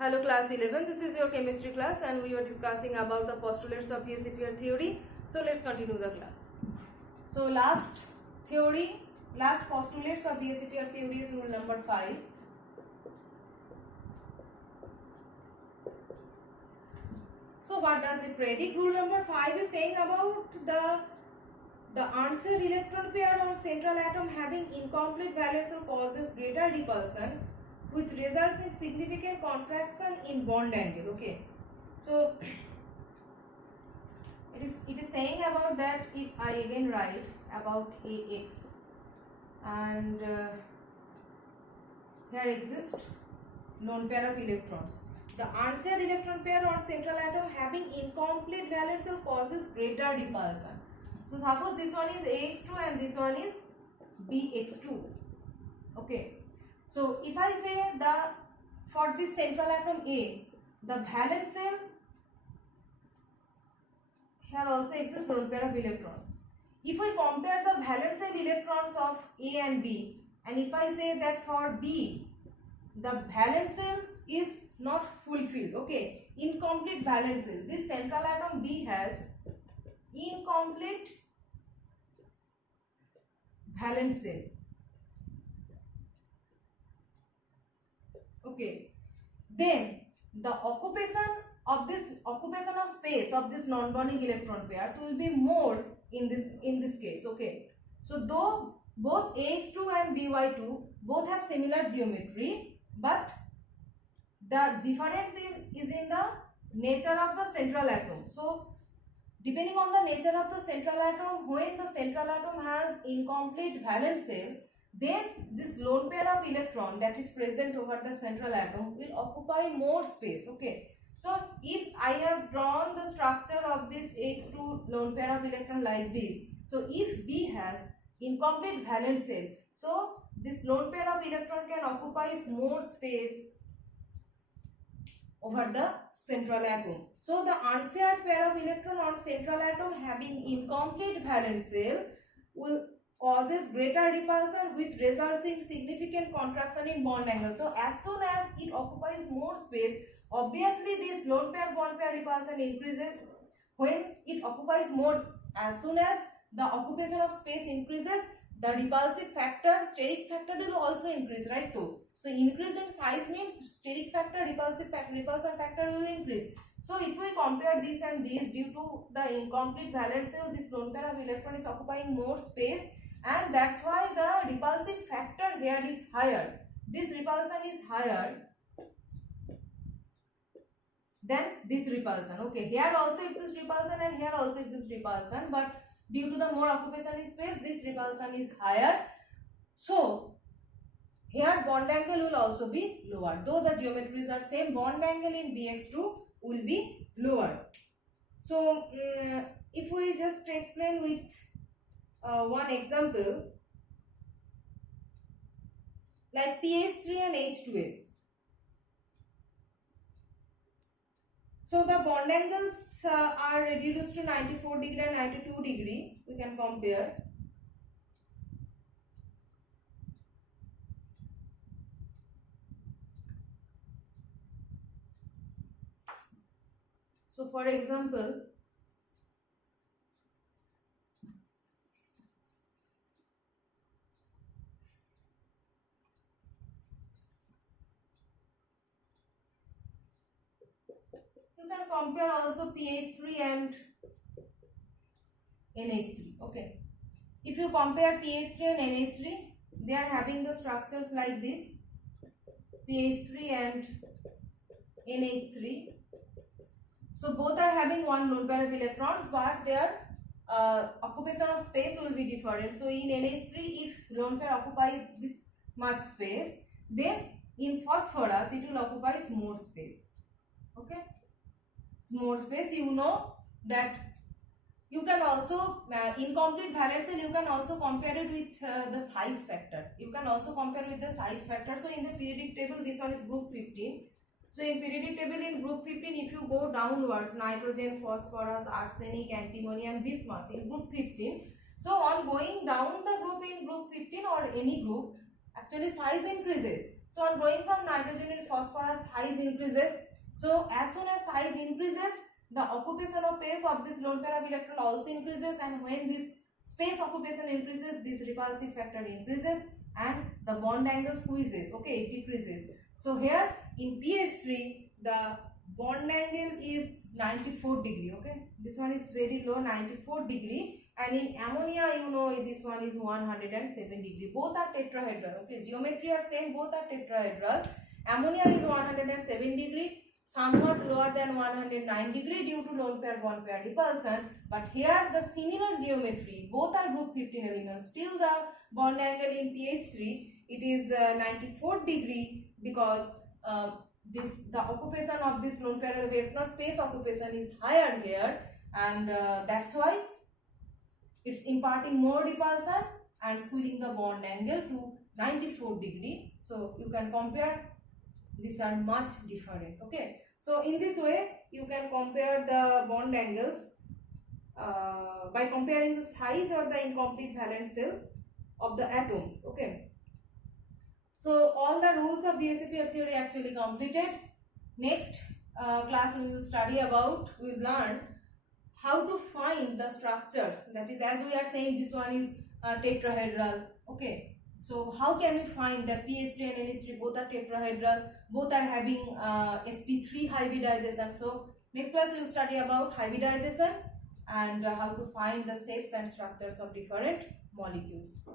Hello class 11, this is your chemistry class and we are discussing about the postulates of PSEPR theory. So let's continue the class. So last postulates of PSEPR theory is rule number 5. So what does it predict? Rule number 5 is saying about the unshared electron pair on central atom having incomplete valence causes greater repulsion, which results in significant contraction in bond angle. Okay, so it is saying about that. If I again write about AX and here exists lone pair of electrons. The unshared electron pair on central atom having incomplete valence causes greater repulsion. So suppose this one is AX2 and this one is BX2. Okay. So if I say for this central atom A, the valence shell, here also exists lone pair of electrons. If we compare the valence shell electrons of A and B, and if I say that for B, the valence shell is not fulfilled, okay, incomplete valence shell. This central atom B has incomplete valence shell. Okay, then the occupation of space of this non-bonding electron pairs will be more in this case. Okay, so though both AX2 and BY2 both have similar geometry, but the difference is in the nature of the central atom. So depending on the nature of the central atom, when the central atom has incomplete valence shell, then this lone pair of electron that is present over the central atom will occupy more space. Okay, so if I have drawn the structure of this X2 lone pair of electron like this, so if B has incomplete valence shell, so this lone pair of electron can occupy more space over the central atom. So the unshared pair of electron on central atom having incomplete valence shell will causes greater repulsion, which results in significant contraction in bond angle. So as soon as it occupies more space, obviously this lone pair bond pair repulsion increases. When it occupies more, as soon as the occupation of space increases, the repulsive factor, steric factor will also increase, right? So increase in size means steric factor, repulsion factor will increase. So if we compare this and this, due to the incomplete valence shell, this lone pair of electron is occupying more space, and that's why the repulsive factor here is higher. This repulsion is higher than this repulsion. Okay, here also exists repulsion and here also exists repulsion, but due to the more occupation in space, this repulsion is higher. So here bond angle will also be lower. Though the geometries are same, bond angle in BX2 will be lower. So if we just explain with one example, like PH3 and H2S. So the bond angles are reduced to 94 degree and 92 degree. We can compare. So for example, you can compare also PH3 and NH3. Okay, if you compare PH3 and NH3, they are having the structures like this, PH3 and NH3. So both are having one lone pair of electrons, but their occupation of space will be different. So in NH3, if lone pair occupies this much space, then in phosphorus it will occupy more space. Okay, more space. You know that you can also incomplete valence shell, you can also compare it with the size factor. You can also compare with the size factor. So in the periodic table, this one is group 15. So in periodic table in group 15, if you go downwards, nitrogen, phosphorus, arsenic, antimony and bismuth in group 15. So on going down the group in group 15 or any group, actually size increases. So on going from nitrogen and phosphorus, size increases. So as soon as size increases, the occupation of space of this lone pair of electron also increases, and when this space occupation increases, this repulsive factor increases and the bond angle squeezes, okay, it decreases. So here in pH3 the bond angle is 94 degree, okay, this one is very low, 94 degree, and in ammonia you know this one is 107 degree. Both are tetrahedral, okay, geometry are same, both are tetrahedral. Ammonia is 107 degree, somewhat lower than 109 degree due to lone pair bond pair repulsion, but here the similar geometry, both are group 15 elements, still the bond angle in pH3 it is 94 degree because the occupation of this lone pair of electron, space occupation is higher here, and that's why it's imparting more repulsion and squeezing the bond angle to 94 degree. So you can compare, these are much different, okay. So in this way you can compare the bond angles by comparing the size or the incomplete valence shell of the atoms, okay. So all the rules of BSA theory actually completed. Next class we will study about, we will learn how to find the structures, that is, as we are saying this one is tetrahedral, okay. So how can we find that pH3 and NH3 both are tetrahedral, both are having sp3 hybridization. So next class we will study about hybridization and how to find the shapes and structures of different molecules.